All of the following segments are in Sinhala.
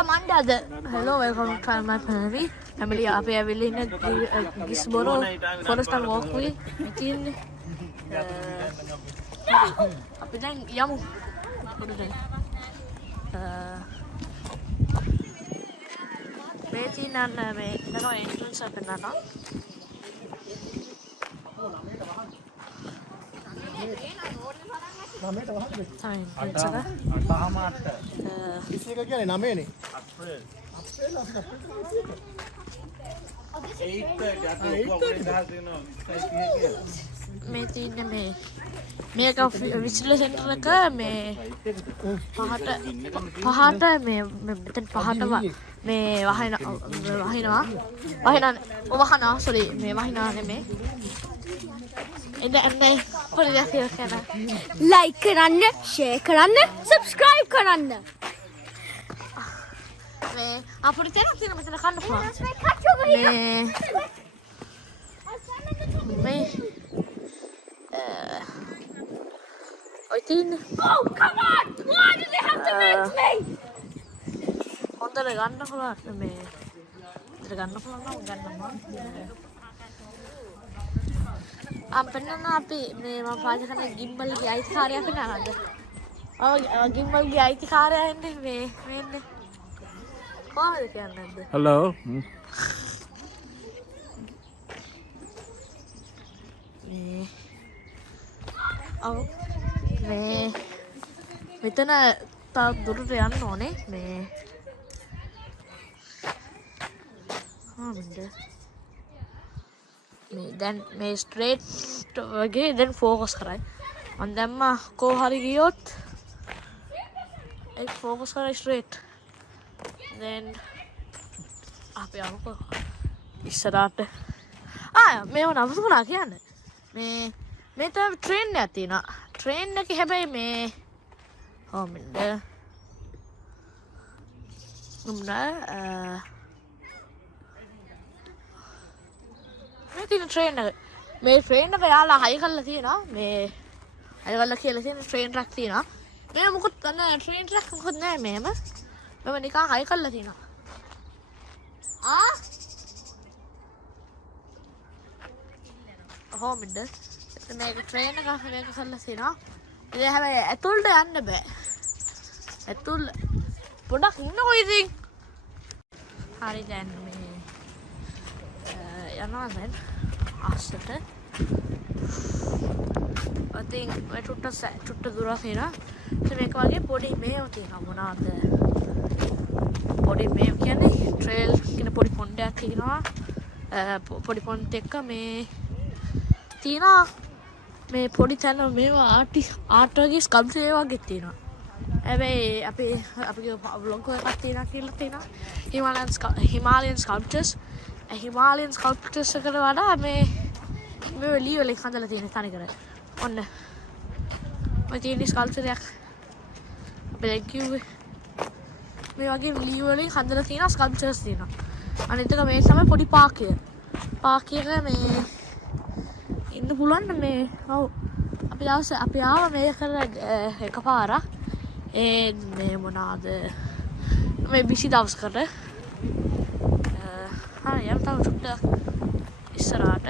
Hello, welcome to my family. Family, අපි ඇවිල්ලා ඉන්නේ Guisborough forest and walkway. ඉතින් අපි දැන් යමු. මේ තියෙන මේ නෝ entrance එක නේද? නමේට වහන්න ඉස්සෙක කියන්නේ නමේනේ මේ තියෙන මේක විසිටර් සෙන්ටර් එක මේ පහට මේ මෙතන පහට මේ වහිනවා sorry මේ වහිනා නෙමේ එන්නේ පොඩි දෙයක් කරන්න like කරන්න share කරන්න subscribe කරන්න මේ අපිට තියෙන මෙතන කන්න පුළුවන් මේ ඔය තියෙන oh come on why do they have to melt me හොඳට ගන්න පුළුවන් මේ ඉතල ගන්න පුළුවන් නම් ගන්නවා අපන්න අපි මේ මම පාජ කරන ගිම්බල්ගේ අයිතිකාරයා කෙනාද? ඔව් ගිම්බල්ගේ අයිතිකාරයා ඉන්නේ මේ වෙන්නේ. කොහමද කියන්නේ? hello මේ ඔව් මේ මෙතන තව දුරට යන්න ඕනේ මේ දැන් මේ ස්ට්‍රේට් වගේ දැන් ફોකස් කරයි මම දැම්ම කෝ හරි ගියොත් ඒක ફોකස් කරයි ස්ට්‍රේට් then අපි යමුකෝ ඉස්සරහට මේව නවතුණා කියන්නේ මේ තමයි ට්‍රේන් එකක් තියෙනවා ට්‍රේන් එකේ හැබැයි මේ මෙන්න train මේ train එක යාලා හයි කරලා තියෙනවා මේ හයි කරලා කියලා තියෙන train track තියෙනවා මේ මොකද නැහැ train track මොකද නැහැ මේම නිකන් හයි කරලා තියෙනවා මෙන්න මේක train එක මේක කරලා තියෙනවා ඉතින් හැබැයි ඇතුළට යන්න බෑ ඇතුළ පොඩක් ඉන්නකෝ ඉතින් හරි දැන් මේ යනවා දැන් ආස්සට I think මේ චුට්ට දුරක් තියෙනවා ඉතින් මේක වගේ පොඩි මේව තියෙනවා මොනවාද පොඩි මේව කියන්නේ ට්‍රේල් කියන පොඩි පොණ්ඩයක් තියෙනවා පොඩි පොණ්ඩ එක මේ තියෙනවා මේ පොඩි තැන මේවා ආර්ට් වගේ ස්කල්ප්චර් ඒ වගේ තියෙනවා හැබැයි අපේ බ්ලොග් එකක් තියෙනවා කියලා තියෙනවා Himalayan sculptures Himalayan sculptures එකට වඩා මේ ලී වලින් හදලා තියෙන තනිකර ඔන්න මේ තියෙන ස්කල්ප්චර් එකක් අපි දැන් කිව්වේ මේ වගේ ලී වලින් හදලා තියෙන ස්කල්ප්චර්ස් තියෙනවා අනිත් එක මේ තමයි පොඩි පාර්ක් එක මේ ඉන්න පුළුවන් මේ ඔව් අපි ආව මේ කරලා එකපාරක් මේ මොනවාද මේ බිසි දවසකට යම් තව චුට්ටක් ඉස්සරහට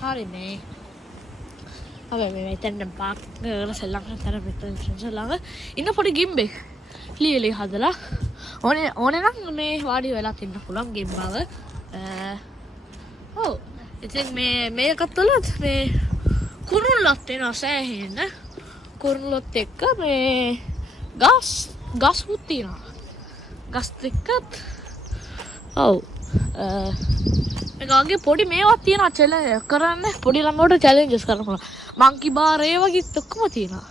හරි මේ අපි මේ තැන්න පාක් කරලා සෙල්ලම් කරන තැන මෙතන ළඟ ඉන්න පොඩි ගිම්බෙක් ලීලි හදලා ඕනේ නම් මේ වාඩි වෙලා ඉන්න පුළුවන් ගිම්බව ඔව් ඉතින් මේකත් තුලත් මේ කුරුල්ලොත් එනවා සෑහෙන්න කුරුල්ලොත් එක්ක මේ ගස් තියෙනවා ගස් දෙකත් ඔව් මේකගේ පොඩි මේවත් තියෙනවා චැලෙන්ජ් කරන්න පොඩි ළමයට චැලෙන්ජස් කරන්න පුළුවන් මංකි බාර් ඒ වගේ ඔක්කොම තියෙනවා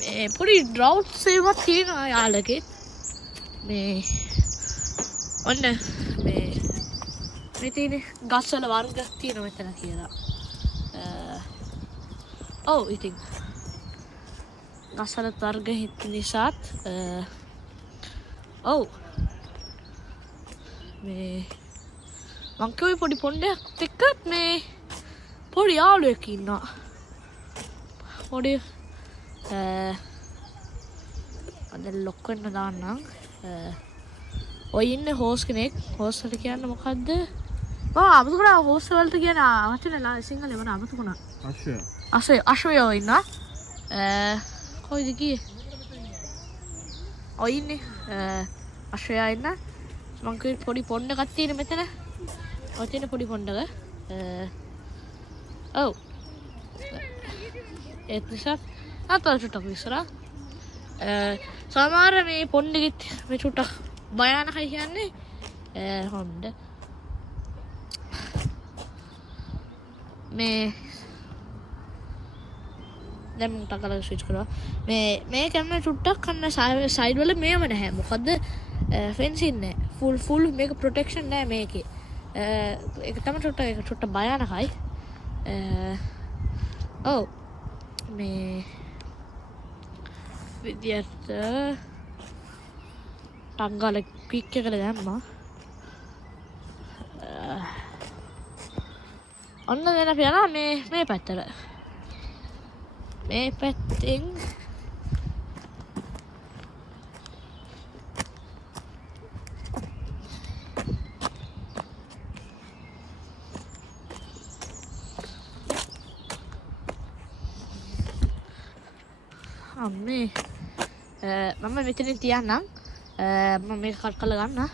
මේ පොඩි ඩ්‍රවුට්ස් ඒවත් තියෙනවා යාළගේ මේ ඔන්න මේ තියෙන ගස් වල වර්ග තියෙනවා මෙතන කියලා ඔව් ඉතින් ගස් වල වර්ග හිට නිසාත් ඔව් මේ මං කිව්වේ පොඩි පොණ්ඩයක් එක්කත් මේ පොඩි යාළුවෙක් ඉන්නවා පොඩි අද ලොක් වෙන්න දාන්නම්. ඔය ඉන්නේ හෝස් කෙනෙක්. හෝස් වලට කියන්නේ මොකද්ද? අමතු කරා හෝස් වලට කියන වචන සිංහලෙන් වුණා අමතු වුණා. අශ්වයෝ ඉන්නවා. කොයිද ගියේ? ඔය ඉන්නේ අශ්වයා ඉන්න. මං කිව්වේ පොඩි පොණ්ඩ එකක් තියෙන මෙතන. ඔය තියෙන පොඩි පොණ්ඩක. ඔව්. ඒත් නිසා අතල් චුට්ටක් විශ්රා. සමහර මේ පොණ්ඩෙත් මේ චුට්ටක් භයානකයි කියන්නේ. හොඳ. මේ දැන් මම ටකලා ස්විච් කරා. මේ කැමරා චුට්ටක් කන්න සයිඩ් වල මේව නැහැ. මොකද ෆෙන්සින් නැහැ. ෆුල් මේක ප්‍රොටෙක්ෂන් නැහැ මේකේ. ඒක තමයි චුට්ට භයානකයි. ඔව් මේ විදියට ටංගල ක්වික් එකට දැම්මා. ඔන්න වෙන පියනා මේ පැත්තට. මේ පැත්තෙන් අම්මේ මම මෙතනින් තියන්නම්. මම මේක කට් කරලා ගන්න.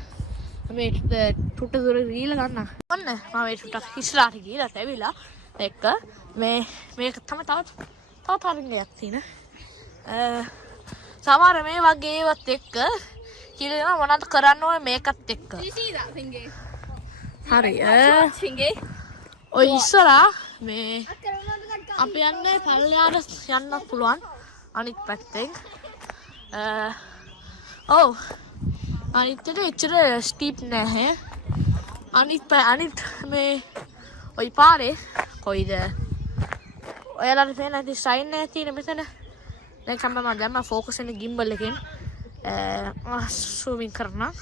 මේ ටුට දුර ගිහලා ගන්න. ඔන්න මම මේ ටුටක් ඉස්සරහට ගිහලා ඇවිල්ලා එක්ක මේක තමයි තවත් හරියක් තියෙන. සමහර මේ වගේ ඒවත් එක්ක කියලා මොනවද කරන්න ඕනේ මේකත් එක්ක. හරි. ඔය ඉස්සරහා මේ අපි යන්නේ පල්ලෙහාට යන්න පුළුවන් අනිත් පැත්තෙන්. ඔව් අනිත් එච්චර ස්ටීප් නැහැ. අනිත් මේ ඔය පාරේ කොයිද ඔයාලට පේන ඇති සයින් එක තියෙන මෙතන. දැන් මම දැම්ම ફોකස් වෙන ගිම්බල් එකෙන් සූමින් කරනවා.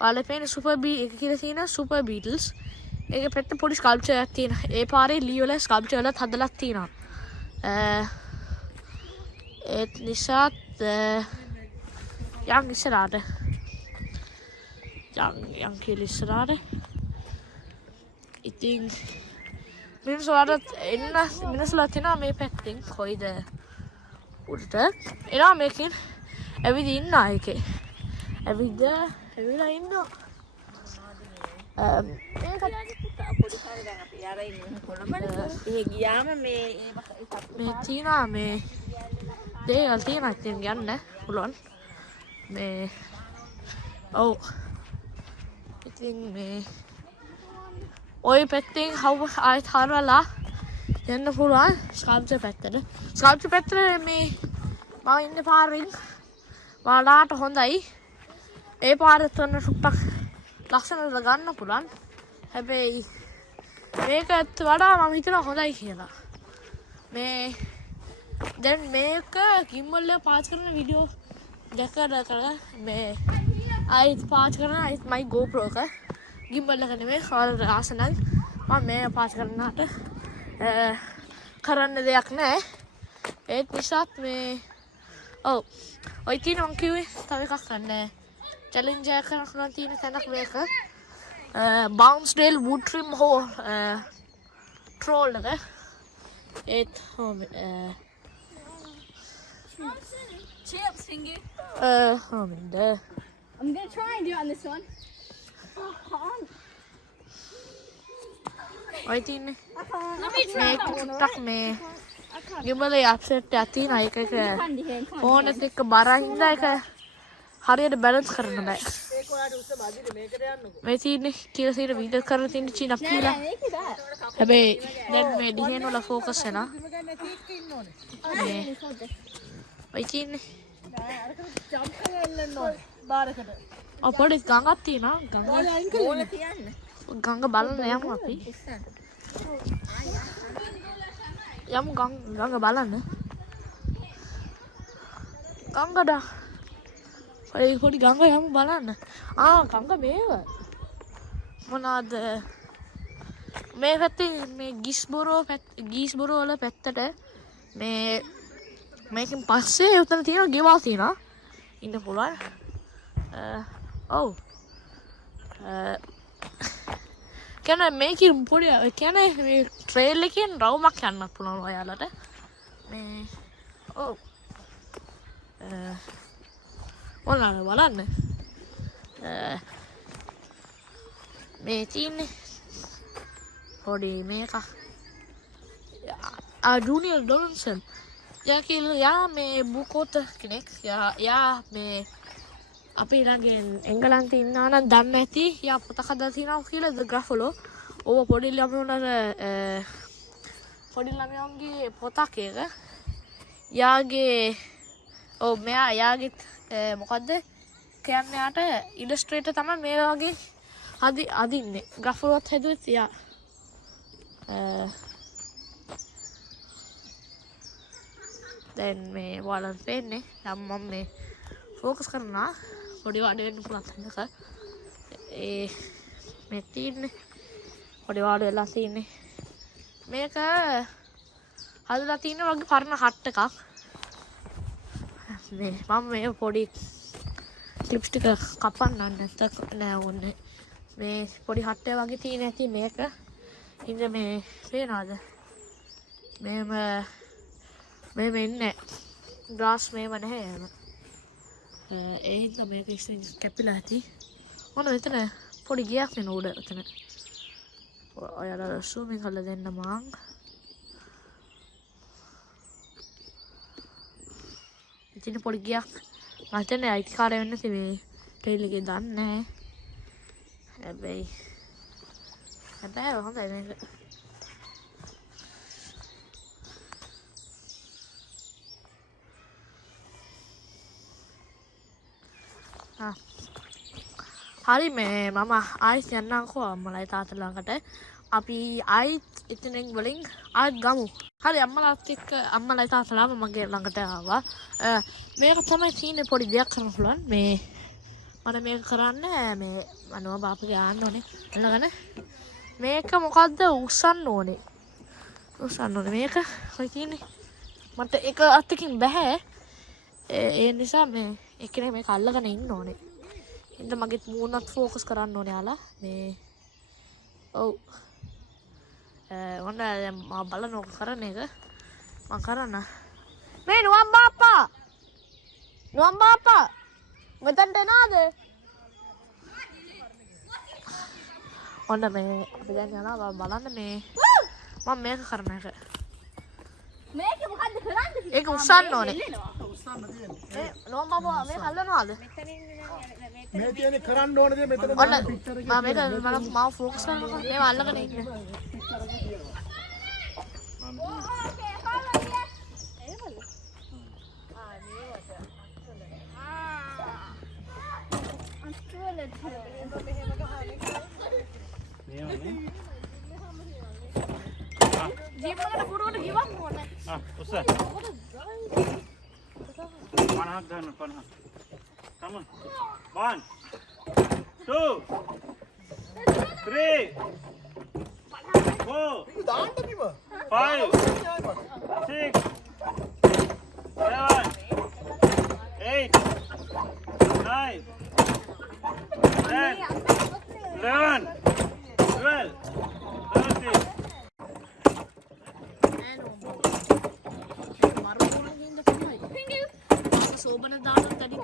ඔයාලට පේන සුපර් බී එක කියලා තියෙන සුපර් බීටල්ස්. ඒකේ පැත්තේ පොඩි ස්කල්ප්චර් එකක් තියෙනවා. ඒ පාරේ ලී වල ස්කල්ප්චර් වලත් හදලා තියෙනවා. ඒත් නිසාත් යන් ඉස්සරහට යන් කියලා ඉස්සරහට ඉතින් මිනිස්සුන්ට මිනිස්සුලා තියෙනවා මේ පැත්තෙන් කොයිද උඩට එනවා මේකෙන් ඇවිදින් ඉන්න ආයකේ ඇවිල්ලා ඉන්නවා. මේ තියෙනවා මේ දේවල් තියෙනවා ඉතින් යන්න පුළුවන්. මේ ඔව් ඉතින් මේ ඔය පැත්තෙන් ආයෙත් හරවලා යන්න පුළුවන් ස්කල්ප්චර් පැත්තට. ස්කල්ප්චර් පැත්තට මේ මම ඉන්න පාරෙන් වඩාට හොඳයි. ඒ පාරේ තොන්න ටුක්ටක් ලස්සනට ගන්න පුළුවන්. හැබැයි මේකට වඩා මම හිතනවා හොඳයි කියලා. මේ දැන් මේක ගිම්බල් එක පාස් කරන වීඩියෝ දැකලා මේ ආයෙත් පාස් කරන ආයෙත් මයි GoPro එක ගිම්බල් එක නෙමෙයි කාලේ ආසනල් මම මේ පාස් කරනාට කරන්න දෙයක් නැහැ. ඒත් නිසාත් මේ ඔව් ඔය තියෙන මං කිව්වේ තව එකක් ගන්න චැලෙන්ජ් එක කරන්න තියෙන තැනක් මේක බවුන්ස්ඩේල් වුඩ් ට්‍රිම් හෝ ට්‍රෝල් එක ඒත් Chips, finger. I'm gonna try and do it on this one. ඔය තියන්නේ Let me try මේක that one, චුට්ටක් alright? මේ ගිම්බලේ අප්සෙට් එකක් තියෙනවා. ඒක ෆෝන් එකත් එක්ක බරා හින්දා ඒක හරියට බැලන්ස් කරන්න බෑ. මේ තියෙන්නේ කියලා තියෙන වීඩියෝ කරලා තියෙන චීනක් කියලා. හැබැයි දැන් මේ ඩිසයින් වල ફોකස් වෙනවා. මේ ඔය තියෙන්නේ පොඩි ගඟක් තියෙනවා. ගඟ බලන්න යමු අපි. යමු ගඟ බලන්න. ගඟට පොඩි ගඟ යමු බලන්න. ගඟ මේව මොනවාද මේ පැත්තේ මේ ගිස්බොරෝ වල පැත්තට මේ මේකෙන් පස්සේ උතන තියෙනවා ගෙවල් තියෙනවා ඉන්න පුළුවන් ඔව් කියන්නේ මේකෙන් පොඩි කියන්නේ මේ ට්‍රේල් එකෙන් රවුමක් යන්නත් පුළුවන් ඔයාලට මේ ඔව් ඔයාලා බලන්න මේ තියෙන්නේ පොඩි මේක ජූනියර් ඩොනල්සන් යා මේ බුකෝත කෙනෙක් යා මේ අපි ළඟින් එංගලන්තේ ඉන්නවා නම් දන්නේ නැති යා පොතක් හදලා තියනවා කියලා ද ග්‍රැෆලෝ ඕව පොඩි ළමයන්ගේ පොතක් එක යාගේ ඔව් මෙයා යාගේ මොකද්ද කියන්නේ යාට ඉලස්ට්‍රේටර් තමයි මේ වගේ අදින්නේ ග්‍රැෆලෝත් හැදුවෙත් යා දැන් මේ ඔයාලට පේන්නේ දැන් මම මේ ෆෝකස් කරනවා පොඩි වඩ වෙන්න පුළුවන් තැනක මේ තියෙන්නේ පොඩි වඩ වෙලා තියෙන්නේ මේක හදලා තියෙන වගේ පරණ හට් එකක් මේ මම මේ පොඩි ක්ලිප්ස් ටික කපන්න නැත්නම් නෑ ඕනේ මේ පොඩි හට් එක වගේ තියෙන ඇති මේක ඉතින් මේ පේනවද මේම ඉන්නේ ග්‍රාස් මේව නැහැ ඒ හින්දා මේක ඉස්සෙන් කැපිලා ඇති මොන මෙතන පොඩි ගියක් නේ උඩ එතන ඔයාලා සූමින් කරලා දෙන්න මං ඉතින් පොඩි ගියක් මම හිතන්නේ අයිතිකාරය වෙන්න තිබේ ට්‍රේල් එකේ දන්නේ නැහැ හැබැයි හොඳයි මේක හරි මේ මම ආයිත් යන්නම්කෝ අම්මලයි තාත්තලා ළඟට අපි ආයිත් ඉතින් වලින් ආයිත් ගමු හරි අම්මලාත් එක්ක අම්මලයි තාත්තලාම මගේ ළඟට ආවා මේක තමයි තියෙන්නේ පොඩි දෙයක් කරන්න පුළුවන් මේ මම මේක කරන්න මේ අනව බාපගේ ආන්න ඕනේ අන්නගන මේක මොකද්ද උස්සන්න ඕනේ මේක කොයි තියෙන්නේ මට එක අතකින් බෑ ඒ නිසා මේ එකනේ මේක අල්ලගෙන ඉන්න ඕනේ ඉතින් මගේ මූණත් ෆෝකස් කරන්න ඕනේ යාලා මේ ඔව් ඔන්න දැන් මම බලනවා කරන එක මම කරන්න මේ නුවන් බාප්පා මෙතනට එනවාද ඔන්න මේ අපි දැන් යනවා බලන්න මේ මම මේක කරන එක මේක මොකද්ද කරන්නේ? ඒක උස්සන්න ඕනේ උස්සන්න තියෙන්නේ. මේ නුවන් බාප්පා මේ හල්ලනවාද මේ තියෙන්නේ කරන්න ඕන දේ මෙතන ඔන්න මම මේක මම ෆෝකස් කරනවා මේව අල්ලගෙන ඉන්න ජීවිතේ පුරුවට ගිවක් ඕනේ උස්ස 50ක් ගන්න 50 come on 1 2 3 4 දාන්න කිව්ව 5 6 7 8 9 10 11 12 13 සෝබන දාන තඩිත්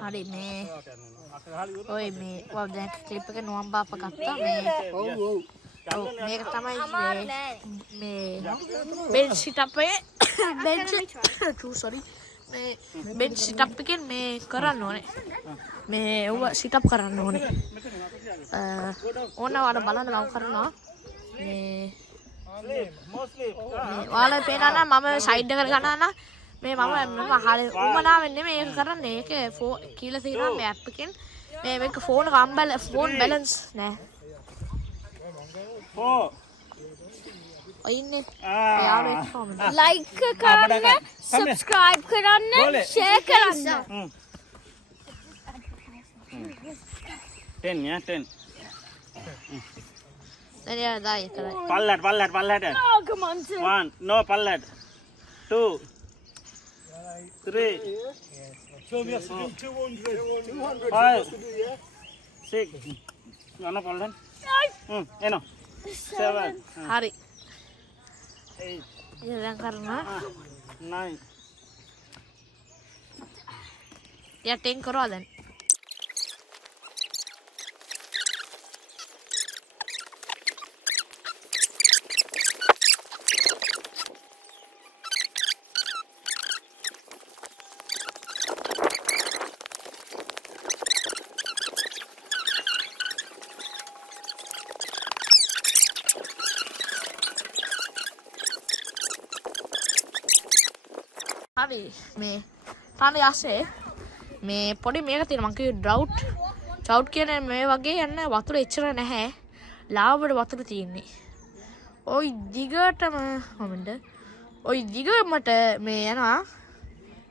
හරි මේ ඔය මේ ඔය දැන් ක්ලිප් එක නුවන් බාප්පා ගත්තා මේ ඔව් මේක තමයි මේ බෙන්ච් සිට් අප් එකේ බෙන්ච් මේ බෙන්ච් සිට් අප් එකෙන් මේ කරන්න ඕනේ මේ ඔව සිට් අප් කරන්න ඕනේ ඕන වල බලන්න මම කරනවා මේ ඔයාලා පේනවා නම් මම සයිඩ් එකට ගන්නවා නම් මේ මම හරිය උමනාවෙන් නෙමෙයි ඒක කරන්නේ ඒක කියලා තියෙනවා මේ ඇප් එකෙන් මේක ෆෝන් බැලන්ස් නෑ 4 ඔය ඉන්නේ යාළුවෙක් කොහමද Like කරන්න, subscribe කරන්න, share කරන්න. 10 yeah 10 දැන් යා දායි කරයි. පල්ලට. Oh, come on, sir. 1 no පල්ලට. 2 3 So we have to do 200. 200 5 to do, yeah? 6 යන පල්ලට. එනවා. 7 හරි. 8 ඉතින් දැන් කරනවා. 9 යා 10 කරවා දැන්. හරි මේ තාන යස්සේ මේ පොඩි මේක තියෙනවා මං කිව්වේ ඩ්‍රවුට් කියන්නේ මේ වගේ යන්න වතුර එච්චර නැහැ ලාවට වතුර තියෙන්නේ ওই දිගටම මොමෙන්ද ওই දිගමට මේ යනවා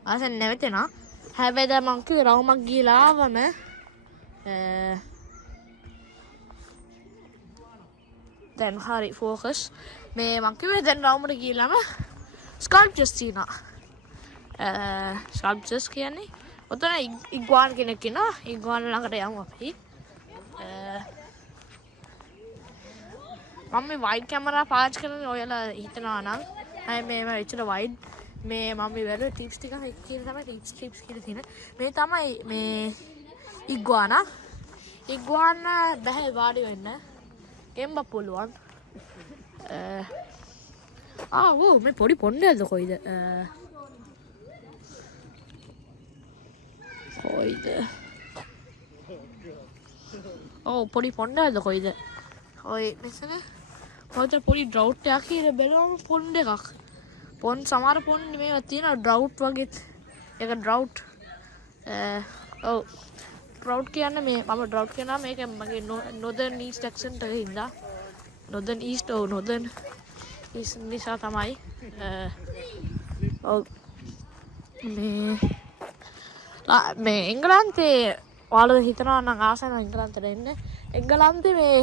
ආසෙන් නැවෙතෙනවා හැබැයි දැන් මං කිව්වේ රවුමක් ගිහලා ආවම දැන් හරි ෆෝකස් මේ මං කිව්වේ දැන් රවුමට ගිහලාම ස්කල්ප්චර්ස් තියෙනවා ස්කල්ප්චර්ස් කියන්නේ ඔතන ඉග්වාන් කෙනෙක් ඉන්නවා ඉග්වාන් ළඟට යමු අපි මම මේ වයිඩ් කැමරා පාවිච්චි කරන්නේ ඔයාලා හිතනවා නම් අය මේව එච්චර වයිඩ් මේ මම මේ වැලුවේ ටිප්ස් ටිකක් එක කියන තමයි ටිප්ස් කියලා තියෙන මේ තමයි මේ ඉග්වාන බෑ වාඩි වෙන්න ගෙම්බ පුළුවන් ඕ මේ පොඩි පොණ්ඩයක්ද කොයිද පොඩි පොණ්ඩයක්ද කොයිද ඔය මෙතන ඔතන පොඩි ඩ්‍රවුට් එකක් කියලා බැලුවම පොණ්ඩ එකක් පොන් සමහර පොන් මේවා තියෙනවා ඩ්‍රවුට් වගේත් ඒක ඩ්‍රවුට් ඔව් ඩ්‍රවුට් කියන්නේ මේ මම ඩ්‍රවුට් කියනවා මේක මගේ නොදර්න් ඊස්ට් ඇක්සන්ට් එකේ ඉඳලා නොදර්න් ඊස්ට් නොදර්න් ඊස්ට් නිසා තමයි ඔව් මේ එංගලන්තේ ඔයාලා හිතනවා නම් ආසයි නම් එංගලන්තෙට එන්න එංගලන්තේ මේ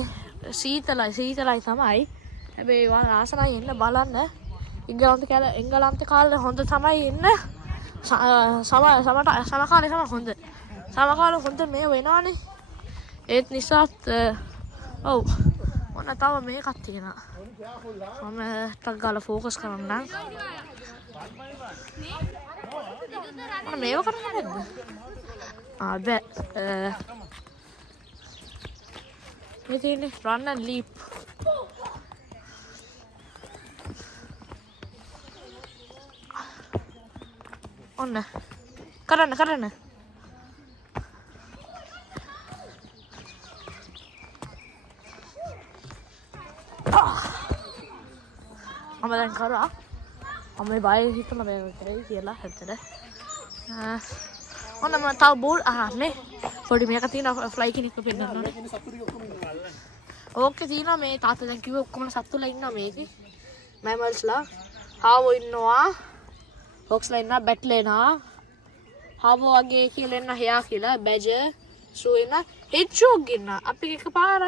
සීතලයි තමයි හැබැයි ඔයාලා ආසයි එන්න බලන්න එංගලන්තේ කාලේ හොඳ තමයි ඉන්න සම කාලේ තමයි හොඳ සම කාලේ හොඳ මේ වෙනවනේ ඒත් නිසාත් ඔව් මොන තව මේකක් තියෙනවා මම ටක් ගාලා ෆෝකස් කරන්නම් මොන මේව කරන්නේ නැද්ද බෑ මේ තියෙන්නේ run and leap ඔන්න කරන්න මම දැන් කරා මම බය හිතන බය කරේ කියලා හැතර ඔන්න මම තව බෝල් අහන්නේ පොඩි මේක තියෙනවා ෆ්ලයි කෙනෙක් පෙන්නන්න ඕනේ ඕකේ තියෙනවා මේ තාත්තා දැන් කිව්වේ ඔක්කොම සත්තුලා ඉන්නවා මේකේ මැමල්ස්ලා හාවෝ ඉන්නවා හොක්ස්ලා ඉන්නවා බැට්ලා ඉන්නවා හාවෝ වගේ කියලා ඉන්නවා හයා කියලා බැජර් සූ ඉන්නවා හෙඩ්ජොග් ඉන්නවා අපි එකපාර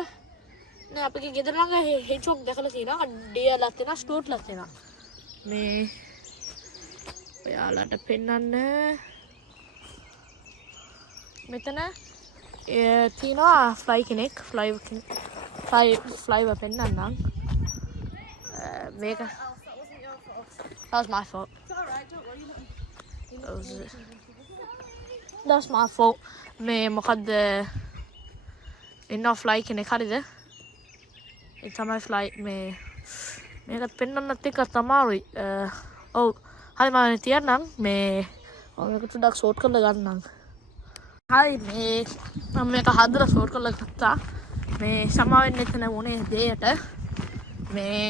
නෑ අපේ ගෙදර ළඟ හෙඩ්ජොග් දැකලා තියෙනවා ඩියර්ලා තියෙනවා ස්ටූට්ලා තියෙනවා මේ ඔයාලට පෙන්නන්න මෙතන තියෙනවා ෆ්ලයි කෙනෙක් ෆ්ලයිව පෙන්නන්නම් මේක that's my fault that's my fault මේ මොකද්ද ඉන්නවා ෆ්ලයි කෙනෙක් හරිද ඒ තමයි ෆ්ලයි මේකත් පෙන්නන්නත් එක තමයි ඔව් හරි මම තියන්නම් මේ මම මේක ටිකක් ෂෝට් කරලා ගන්නම් හරි මේ මම මේක හදලා ෂෝට් කරලා ගත්තා මේ සමාවෙන්න එතන මොනේ දෙයට මේ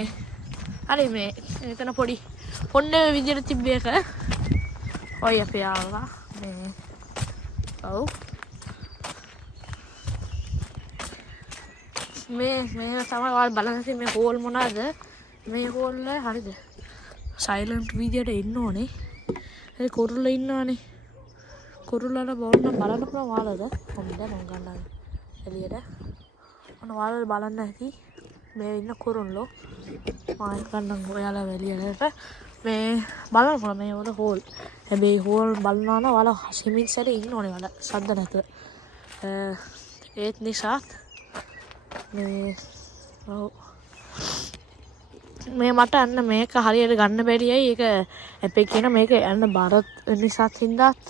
හරි මේ එතන පොඩි පොන්නේ විදියට තිබ්බ එක ඔය අපේ ආවා මේ ඔව් මේ තමයි ඔයාලා බලන්න තියෙන මේ හෝල් මොනවාද මේ හෝල් හරිද සයිලන්ට් විදියට ඉන්න ඕනේ ඒ කුරුල්ලා ඉන්නවනේ කුරුල්ලාට බෝල්න බලන්න පුළුවන් ඔයාලද කොහොමද මම ගන්නවා එළියට ඔන්න ඔයාලා බලන්න ඇති මේ ඉන්න කුරුල්ලෝ මම ගන්නම් ඔයාලා වැලියට මේ බලන්න මේ වල හෝල් හැබැයි හෝල් බලනවා නම් ඔයාලා හිමින් සැරේ ඉන්න ඕනේ ඔයාලා සද්ද නැතුව ඒත් නිසා මේ ඔව් මේ මට අන්න මේක හරියට ගන්න බැරියයි ඒක අපේ කියන මේක යන්න බරත් නිසාත් හින්දාත්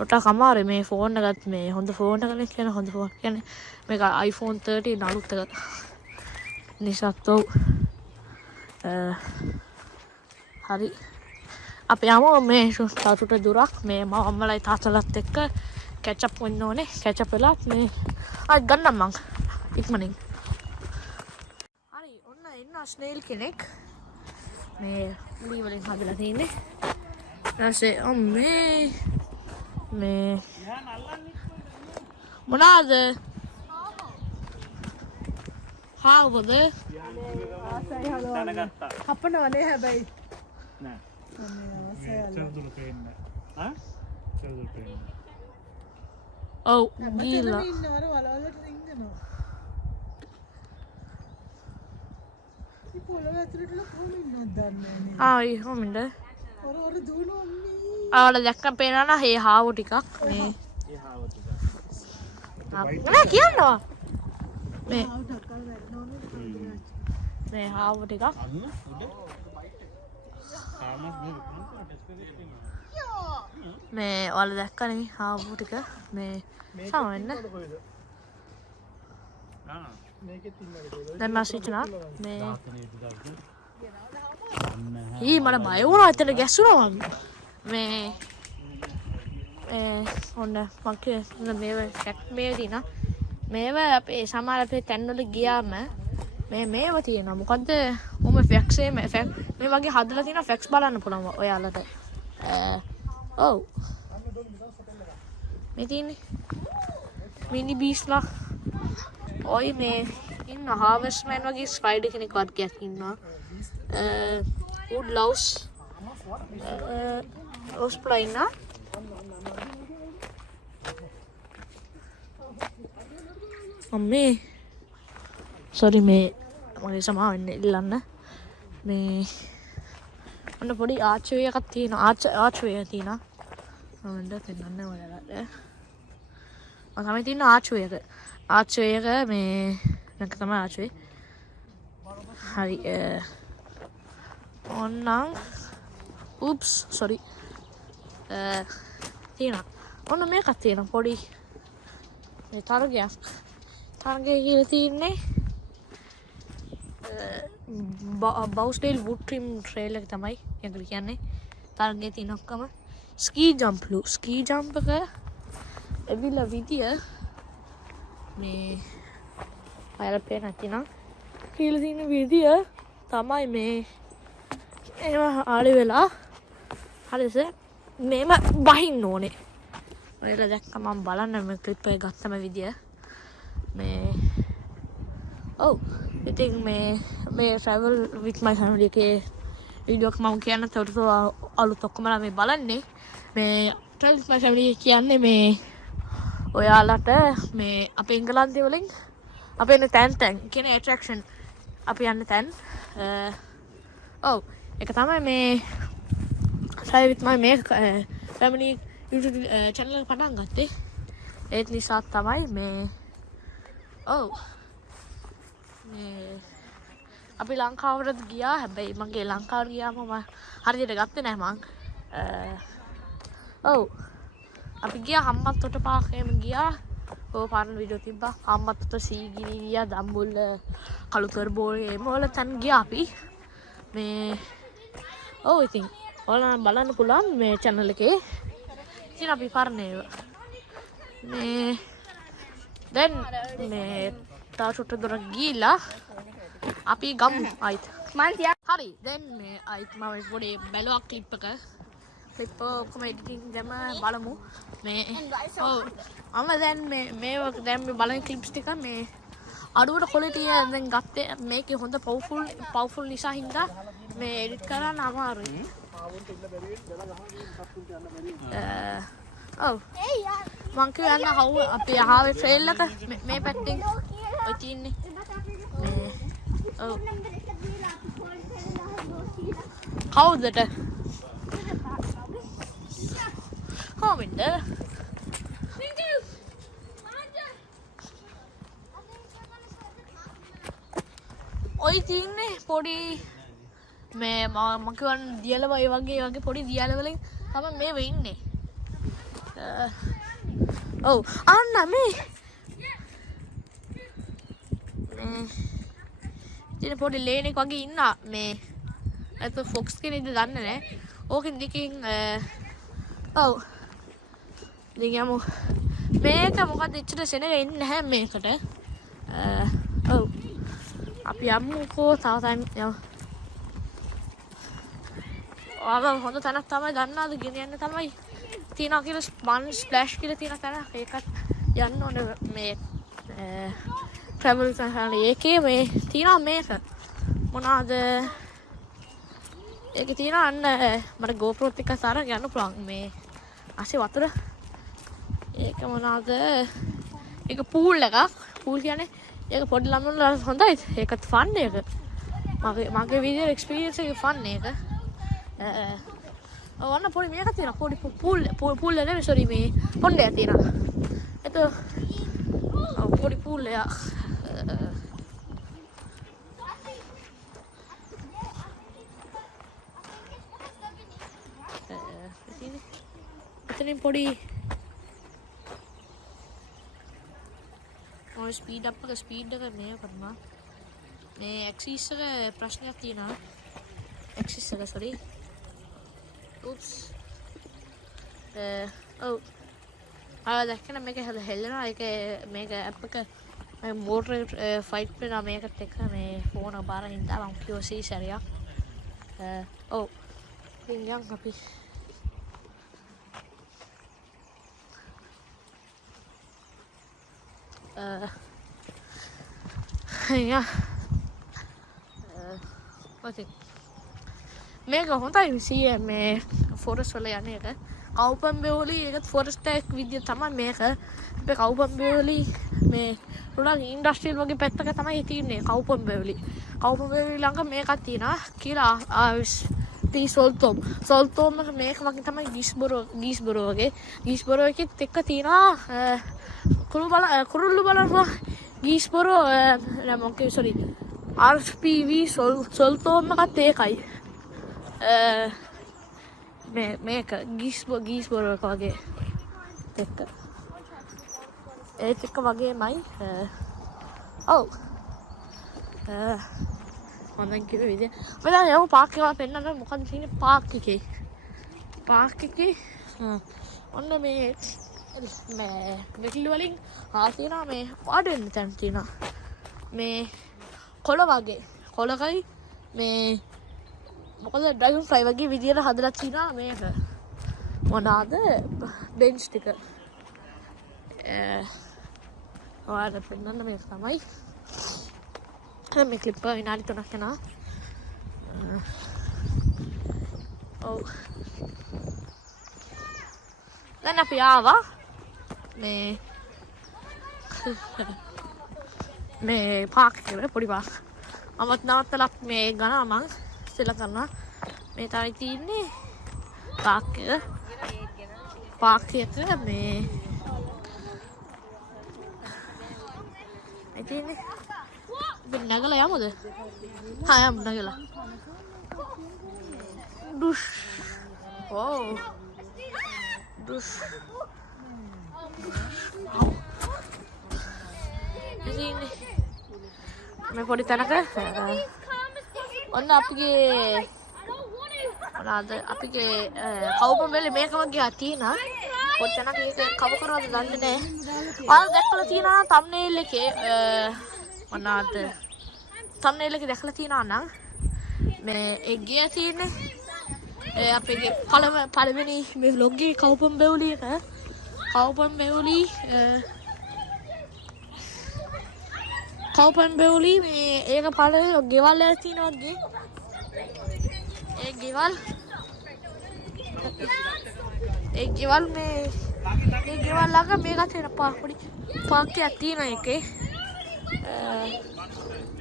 ඔටක් අමාරුයි මේ ෆෝන් එකත් මේ හොඳ ෆෝන් එකක් කියන හොඳ ෆෝන් කියන්නේ මේක iPhone 13 අලුත් එක නිසාත් ඔව් හරි අපි යමු මේ තාත්තට දුරක් මේ මම අම්මලයි තාත්තලත් එක්ක කැච් අප් වෙන්න ඕනේ කැච් අප් වෙලාත් මේ ආයි ගන්නම් මං ඉක්මනින් හරි ඔන්න ඉන්න ස්නේල් කෙනෙක් මේ මුලි වලින් හදලා තියෙන්නේ ඊටසේ අම්මේ මේ මොනවාද හාවද දැනගත්තා. කපනවනේ හැබැයි නෑ. චර්දුල පේන්න. ආ? චර්දුල පේන්න. ඔව් ගිහිල්ලා ඉන්නවර වලවලට රින්ගනවා. ඉතින් පොළොව ඇතුලට කොහොම ඉන්නවද දන්නේ නැහැ. ආයි කොහොමද ඔර දුවනවා අම්මී. ආවල දැක්කම පේනවා නම් හේ හාවු ටිකක් මේ ඒ හාව ටික. නෑ කියන්නවා මේ ආව ටක්කල් වැටෙනවනේ. මේ හාවු ටිකක් අන්න උඩ. ආමස් මේ මේ ඔයාලා දැක්කනේ හාවු ටික මේ සමවෙන්න ආ. මේකෙත් ඉන්නවද කොහෙද? දැන් මම සිචනා මේ තාතනේ පුතාගේ. ඊ මට බය වුණා එතන ගැස්සුණා මම මේ ඔන්න මම මේව ෆැක්ට් මේ දිනා මේව අපේ සමහර අපේ තැන්වල ගියාම මේව තියෙනවා මොකද්ද උඹ ෆැක්ට්ස් මේ වගේ හදලා තියෙනවා ෆැක්ට්ස් බලන්න පුළුවන් ඔයාලට ඔව් මේ තියෙන්නේ මිනි බීස්ලා ඔය මේ ඉන්න හාවස්ට්මෑන් වගේ ස්පයිඩර් කෙනෙක් වර්ගයක් ඉන්නවා wood louse osprey ඉන්නා අම්මේ සෝරි මේ මගේ සමාව වෙන්න ඉල්ලන්න මේ ඔන්න පොඩි ආච්චුවේ එකක් තියෙනවා ආච්චුවේ තියෙනවා මම දෙන්නන්න ඔයාලට මම තමයි තියෙන ආච්චුවේ එක මේ මේක තමයි ආච්චුවේ හරි ඔන්නම් oops sorry තියෙනවා ඔන්න මේකක් තියෙනවා පොඩි මේ තරගයක් කියලා තියෙන්නේ බවුස්ටේල් වුඩ් ට්‍රිම් ට්‍රේල් එක තමයි ඒකට කියන්නේ තරගයේ තියෙන ඔක්කොම ස්කී ජම්ප් එක එවිලා විදිය මේ අයලා පේන නැතිනම් කියලා තියෙන විදිය තමයි මේ ඒවා ආලි වෙලා හරිද මේම බහින්න ඕනේ ඔයාලා දැක්ක මම බලන්න මේ ක්ලිප් එක ගත්තම විදිය මේ ඔව් ඉතින් මේ travel with my family එකේ වීඩියෝ එක මම කියන්න තවදුරටත් අලුත් ඔක්කොම මේ බලන්නේ මේ travel with my family කියන්නේ මේ ඔයාලට මේ අපේ එංගලන්තේ වලින් අපේ ඉන්න තැන් කියන්නේ attraction අපි යන්න තැන් ඔව් ඒක තමයි මේ travel with my family YouTube channel එක පටන් ගත්තේ ඒත් නිසා තමයි මේ ඔව් මේ අපි ලංකාවට ගියා හැබැයි මගේ ලංකාවට ගියාම මම හරියට ගත්තේ නැහැ මං ඔව් අපි ගියා හම්බන්තොට පාකේම ගියා ඔය පාරන වීඩියෝ තිබ්බා හම්බන්තොට සීගිරි ගියා දම්බුල්ල කළුතර බෝලේ මොල තන් ගියා අපි මේ ඔව් ඉතින් ඔයාලා බලන්න පුළුවන් මේ channel එකේ ඉතින් අපි පාරනේ මේ දැන් මේ තා චුට්ට දොර ගිහිල්ලා අපි ගමු ආයිත් හරි දැන් මේ ආයිත් මම පොඩි බැලුවා ක්ලිප් ඔක්කොම එඩිටින් දැම්ම බලමු මේ ඔව් අම දැන් මේ දැන් මේ බලන ක්ලිප්ස් ටික මේ අඩුවට ක්වොලිටි දැන් ගත්තේ මේකේ හොඳ පවර්ෆුල් නිසා හින්දා මේ එඩිට් කරන්න අමාරුයි ඔව් මං කියන්න හවු අපි ආවේ ට්‍රේල් එක මේ පැත්තෙන් ඔය තියන්නේ මේ ඔව් කවුදට කොහොමද ඔය තියන්නේ පොඩි මේ මම කියවන දියලව ඒ වගේ පොඩි දියල වලින් තමයි මේ වෙන්නේ ඔව් අන්න මේ ඉතින් පොඩි ලේනෙක් වගේ ඉන්න මේ අත ෆොක්ස් කෙනෙක්ද දන්නේ නැහැ ඕකෙන් දෙකකින් ඔව් ඉතින් යමු මේක මොකද ඉච්චර සෙනග ඉන්නේ නැහැ මේකට ඔව් අපි යමුකෝ තව තැන් යමු ඔයාලා හොඳ තැනක් තමයි ගන්නාද ගෙනියන්න තමයි තියනවා කියලා ස්පන් ස්ප්ලෑෂ් කියලා තියෙන තැන ඒකත් යන්න ඕනේ මේ ට්‍රැවල් කරලා ඒකේ මේ තියනවා මේක මොනවාද ඒකේ තියනවා අන්න මට GoPro එක සාරන් යන්න පුළුවන් මේ ASCII වතුර ඒක මොනවාද ඒක පූල් එකක් පූල් කියන්නේ ඒක පොඩි ළමයින්ට හොඳයි ඒකත් ෆන් එක මගේ වීඩියෝ එක්ස්පීරියන්ස් එක ෆන් එක ඔන්න පොඩි මේකක් තියෙනවා පොඩි පූල් නෙවෙයි සෝරි මේ පොණ්ඩයක් තියෙනවා එතකොට පොඩි පූල් එකක් එතනින් පොඩි ඔය ස්පීඩ් අප් එක ස්පීඩ් එක මේ කරනවා මේ ඇක්සිස් එක ප්‍රශ්නයක් තියෙනවා ඇක්සිස් එක සෝරි oops ඔව් දැක්කම මේක හෙල්ලෙනවා ඒක මේක ඇප් එක මෝටර් ෆයිට් වෙනවා මේකට එක මේ ෆෝන් එක බාර හින්දා මම QC සැරියක් ඔව් ඉතින් යන් අපි ja wat ik මේක හොඳයි විසිය මේ ෆොරස් වල යන එක කවුපම්බේවලි ඒකත් ෆොරස්ට් එක විදිය තමයි මේක අපේ කවුපම්බේවලි මේ රුරල් ඉන්ඩස්ට්‍රියල් වගේ පැත්තක තමයි තියෙන්නේ කවුපම්බේවලි ළඟ මේකක් තියෙනවා කියලා සොල්තෝම් මේක වගේ තමයි ගිස්බොරෝ වගේ ගිස්බොරෝ එකෙත් එක්ක තියෙනවා කුරුල්ලු බලනවා ගිස්බොරෝ මොකේ සෝරි RPV සොල්තෝම් එකත් ඒකයි මේක ගිස්බොරෝ එක වගේ එක්ක ඒත් එක්ක වගේමයි ඔව් මම කිව්ව විදිය මම යමු පාක් එකක් පෙන්නන්න මොකද තියෙන්නේ පාක් එකේ ඔන්න මේ මෙකිලි වලින් තියෙනවා මේ වාඩි වෙන්න තැන් තියෙනවා මේ කොළ වගේ කොළකයි මේ මොකද ඩ්‍රැගන් ෆ්ලයි වගේ විදියට හදලා තියෙනවා මේක මොනවාද බෙන්ච් ටික ඔයාලට පෙන්නන්න මේක තමයි මේ ක්ලිප් එක විනාඩි 3ක් යනවා ඔව් දැන් අපි ආවා මේ පාක් එකේ පොඩි පාක් මමත් නවත්තලා මේ ගනවා මං ඉස්සෙල්ලා කරනවා මේ තමයි තියෙන්නේ පාක් එක මේ තියෙන්නේ ඉතින් නගලා යමුද යමු නගලා ඩුෂ් ඕ ඩුෂ් ඉතින් මේ පොඩි තැනක ඔන්න අපිගේ මොනවාද අපිගේ කවුපම්බේලි මේක වගේ තියෙනවා පොඩි තැනක ඒක කව කරනවද දන්නේ නැහැ ඔයාලා දැක්කලා තියෙනවා thumbnail එකේ මොනවාද thumbnail එකේ දැකලා තියෙනවා නම් මේ ඒ ගිය තියෙන්නේ අපේ පළවෙනි මේ vlog එකේ කවුපම්බේලි එක කවුපම්බේලි මේ ඒක පළවෙනි ගෙවල් වල තියෙනවා වගේ ඒ ගෙවල් මේ ළඟ මේක තියෙන පොඩි පාක් එකක් තියෙනවා ඒකේ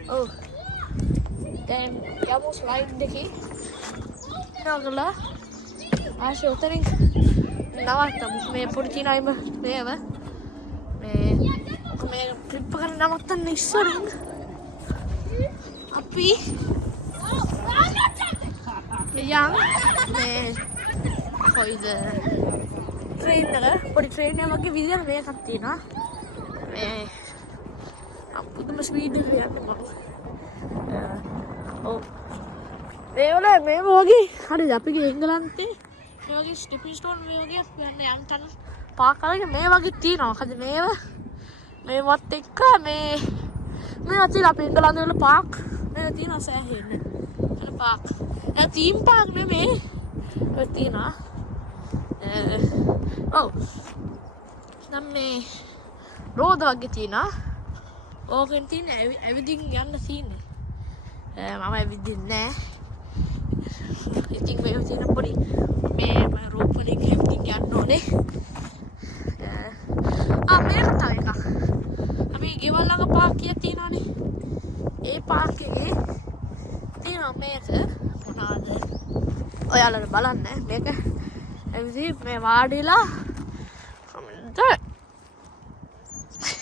ඔව් දැන් යමු ස්ලයිඩ් එකේ නගලා ආශය උතරින් නවත්තමු මේ පොඩි තිනයිම මේව මේ ට්‍රිප් එක නවත්තන්න ඉස්සරින් අපි යම් මේ කොයිද ට්‍රේන් එක පොඩි ට්‍රේන් එකක් වගේ විදියට මේකක් තියෙනවා මේ අපුදුම ස්පීඩ් එකේ යන්නේ මම ඔව් මේ වගේ හරිද අපි ගියේ එංගලන්තේ මේ වගේ ස්ටිපින් ස්ටෝන් මේ වගේ යන්න යම් තැන පාක් කරගෙන මේ වගේ තියෙනවා මොකද මේවත් එක්ක මේවා තියෙන අපේ එංගලන්තේ වල පාක් මේවා තියෙනවා සෑහෙන්න අර පාක් ඒ තීම් පාක් නෙමේ ඒවා තියෙනවා ඔව් නම් මේ රෝද වගේ තියෙනවා ඕකෙන් තියෙන ඇවිදින් යන්න තියෙන්නේ මම ඇවිදින්නේ නැහැ ඉතින් මේ තියෙන පොඩි මේ රෝප් වලින් හැප්ටින් යන්න ඕනේ මේක තව එකක් අපි ගෙවල් ළඟ පාර්කියක් තියෙනවානේ ඒ පාර්ක් එකේ තියෙනවා මේක මොනවාද ඔයාලට බලන්න මේක ඇවිදින් මේ වාඩිලා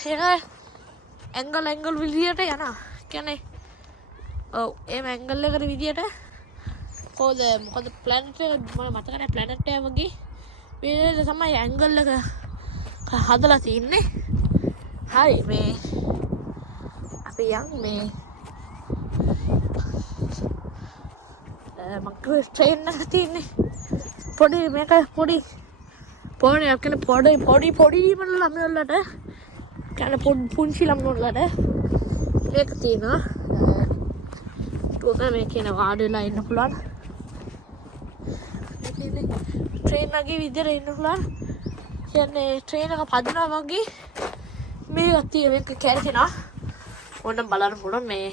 ඒක ඇංගල් විදියට යනවා කියන්නේ ඔව් ඒ ඇංගල් එකට විදියට මොකද ප්ලැනට් එක මම මතක නැහැ ප්ලැනට් එක වගේ විදියට තමයි ඇංගල් එක හදලා තින්නේ හරි මේ අපි යන් මේ මගේ ට්‍රේන් එක තින්නේ පොඩි මේක පොඩි ළමයි වලට කියන්නේ පුංචි ළමයි වලට මේක තියෙනවා ඒක මේ කියන වාඩිලා ඉන්න පුළුවන් ට්‍රේන් එකේ විදියට ඉන්න පුළුවන් කියන්නේ ට්‍රේන් එක පදිනවා වගේ මේක තියෙන එක කැරකිනා ඕනම් බලන්න පුළුවන් මේ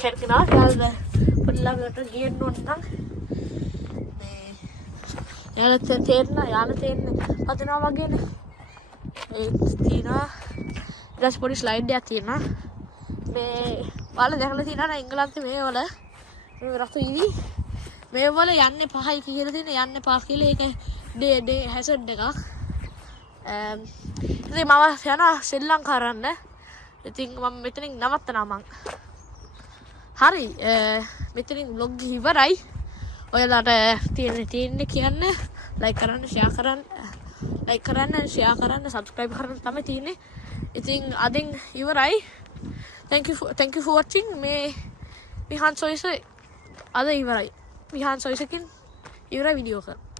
කැරකිනා යාළුවා පොඩි ළමයට ගියන්න ඕන නම් මේ යාළුවා තේරෙන පදිනවා වගේනේ ඒ තියෙනවා ඊට පොඩි ස්ලයිඩ් එකක් තියෙනවා මේ ඔයාලා දැකලා තියෙනවා එංගලන්තේ මේවල මේ රතු ඉවි මේවල යන්නේ පහයි කියලා තියෙන යන්න පහ කියලා ඒක ඩේ හැසඩ් එකක් ඉතින් මම යනවා ශ්‍රී ලංකාව කරන්න ඉතින් මම මෙතනින් නවත්තනවා මං හරි මෙතනින් vlog ඉවරයි ඔයාලට තියෙන්නේ කියන්න ලයික් කරන්න ෂෙයා කරන්න subscribe කරන්න තමයි තියෙන්නේ ඉතින් අදින් ඉවරයි thank you for watching මේ විහාන් සොයිස අද ඉවරයි විහාන් සොයිසකින් ඉවරයි වීඩියෝ එක